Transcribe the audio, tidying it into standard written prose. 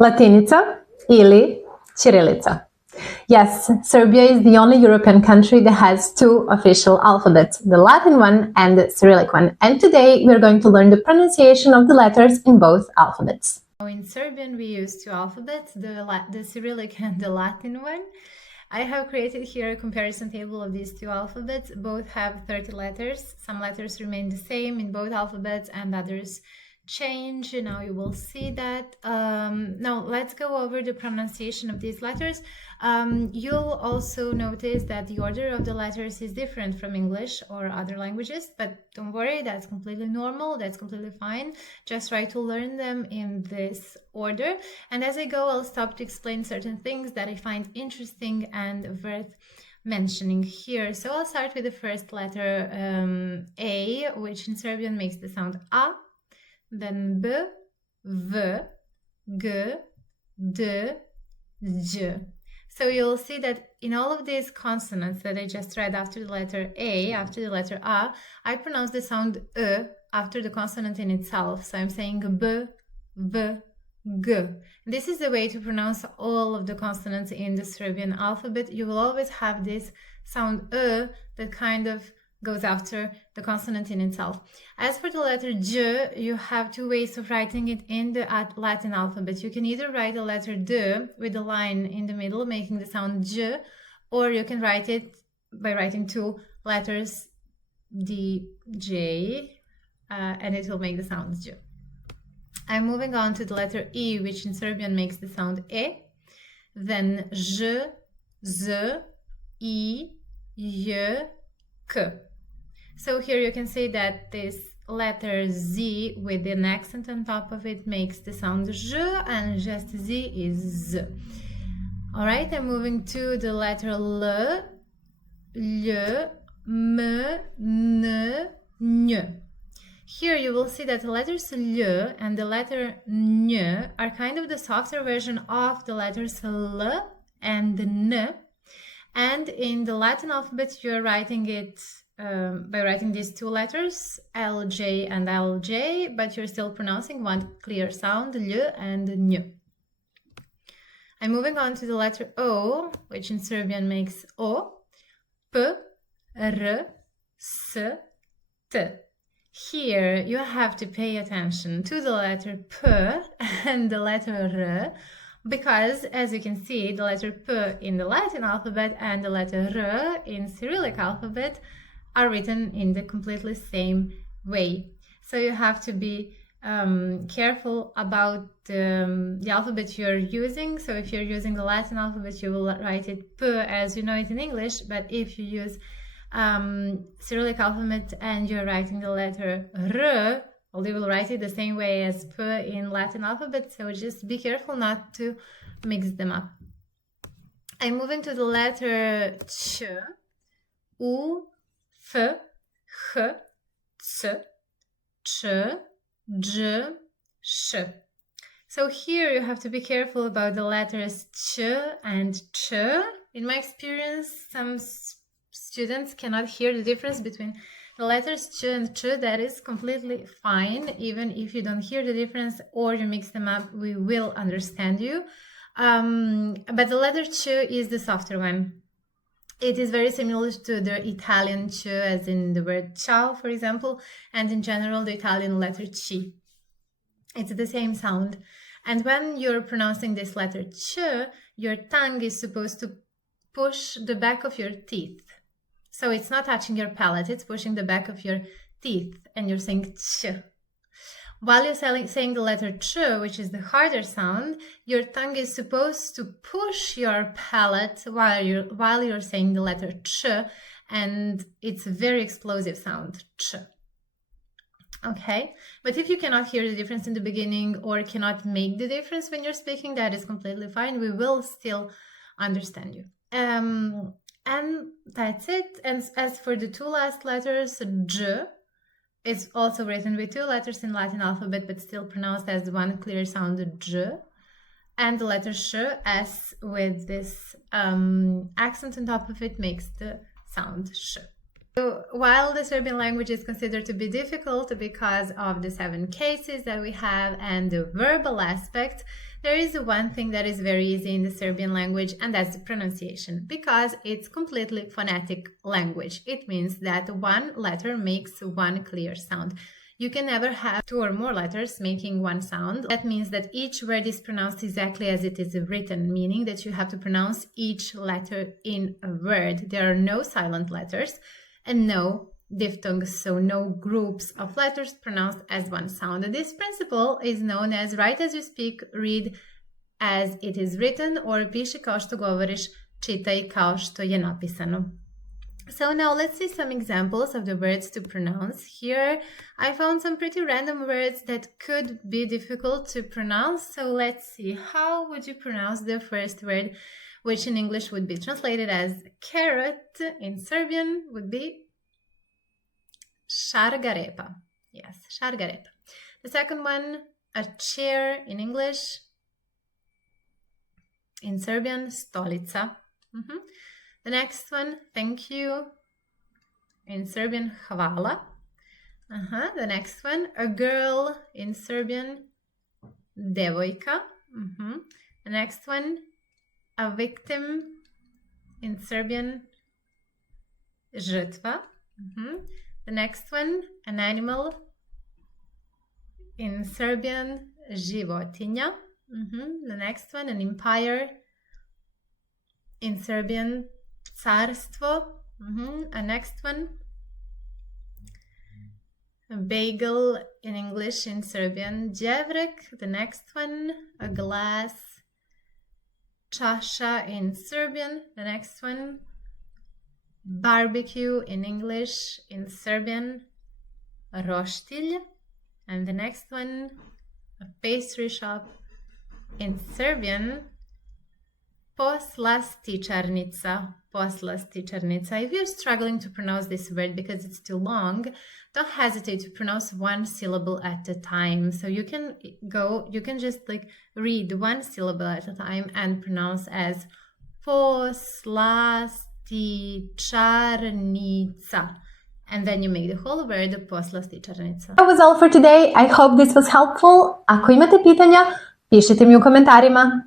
Latinica ili Cyrillica. Yes, Serbia is the only European country that has two official alphabets, the Latin one and the Cyrillic one. And today we're going to learn the pronunciation of the letters in both alphabets. In Serbian we use two alphabets, the Cyrillic and the Latin one. I have created here a comparison table of these two alphabets. Both have 30 letters. Some letters remain the same in both alphabets and others change. Now you will see that. Now let's go over the pronunciation of these letters. You'll also notice that the order of the letters is different from English or other languages, but don't worry, that's completely normal, that's completely fine. Just try to learn them in this order, and as I go I'll stop to explain certain things that I find interesting and worth mentioning here. So I'll start with the first letter, A, which in Serbian makes the sound A, then B, V, G, D, J. So you'll see that in all of these consonants that I just read after the letter A, after the letter A, I pronounce the sound E after the consonant in itself. So I'm saying B, V, G. This is the way to pronounce all of the consonants in the Serbian alphabet. You will always have this sound E that kind of goes after the consonant in itself. As for the letter J, you have two ways of writing it in the Latin alphabet. You can either write the letter D with a line in the middle making the sound J, or you can write it by writing two letters D, J, and it will make the sound J. I'm moving on to the letter E, which in Serbian makes the sound E, then J, Z, I, J, K. So here you can say that this letter Z with an accent on top of it makes the sound J, and just Z is Z. Alright, I'm moving to the letter L, L, M, N, N. Here you will see that the letters L and the letter N are kind of the softer version of the letters L and N. And in the Latin alphabet, you're writing it by writing these two letters, LJ and LJ, but you're still pronouncing one clear sound, L and N. I'm moving on to the letter O, which in Serbian makes O, P, R, S, T. Here you have to pay attention to the letter P and the letter R, because as you can see, the letter P in the Latin alphabet and the letter R in Cyrillic alphabet are written in the completely same way. So you have to be careful about the alphabet you're using. So if you're using the Latin alphabet, you will write it P as you know it in English, but if you use Cyrillic alphabet and you're writing the letter R, well, you will write it the same way as P in Latin alphabet, so just be careful not to mix them up. I'm moving to the letter Ch, U, F, H, C, Ch, J, Sh. So here you have to be careful about the letters Ch and Ch. In my experience, some students cannot hear the difference between the letters Ch and Ch. That is completely fine. Even if you don't hear the difference or you mix them up, we will understand you. But the letter Ch is the softer one. It is very similar to the Italian Ch, as in the word ciao, for example, and in general the Italian letter Ci. It's the same sound. And when you're pronouncing this letter Ch, your tongue is supposed to push the back of your teeth. So it's not touching your palate, it's pushing the back of your teeth, and you're saying Ch. While you're saying the letter Ch, which is the harder sound, your tongue is supposed to push your palate while you're saying the letter Ch, and it's a very explosive sound, Ch. Okay, but if you cannot hear the difference in the beginning or cannot make the difference when you're speaking, that is completely fine. We will still understand you. And that's it. And as for the two last letters, J, it's also written with two letters in Latin alphabet, but still pronounced as one clear sound, J. And the letter Sh, S, with this accent on top of it, makes the sound Sh. While the Serbian language is considered to be difficult because of the 7 cases that we have and the verbal aspect, there is one thing that is very easy in the Serbian language, and that's the pronunciation, because it's completely phonetic language. It means that one letter makes one clear sound. You can never have 2 or more letters making one sound. That means that each word is pronounced exactly as it is written, meaning that you have to pronounce each letter in a word. There are no silent letters and no diphthongs, so no groups of letters pronounced as one sound. And this principle is known as write as you speak, read as it is written, or piši kao što govoriš, čitaj kao što je napisano. So now let's see some examples of the words to pronounce. Here I found some pretty random words that could be difficult to pronounce. So let's see, how would you pronounce the first word, which in English would be translated as carrot, in Serbian would be šargarepa. Yes, šargarepa. The second one, a chair in English, in Serbian, stolica. The next one, thank you, in Serbian, hvala. The next one, a girl, in Serbian, devojka. The next one, a victim, in Serbian, žrtva. The next one, an animal, in Serbian, životinja. The next one, an empire, in Serbian, carstvo. A next one, a bagel, in English, in Serbian, đevrek. The next one, a glass, čaša, in Serbian. The next one, barbecue, in English, in Serbian, roštilj. And the next one, a pastry shop, in Serbian, poslastičarnica. Poslastičarnica. If you're struggling to pronounce this word because it's too long, don't hesitate to pronounce one syllable at a time. So you can just read one syllable at a time and pronounce as poslastičarnica. And then you make the whole word poslastičarnica. That was all for today. I hope this was helpful. Ako imate pitanja, pišite mi u komentarima.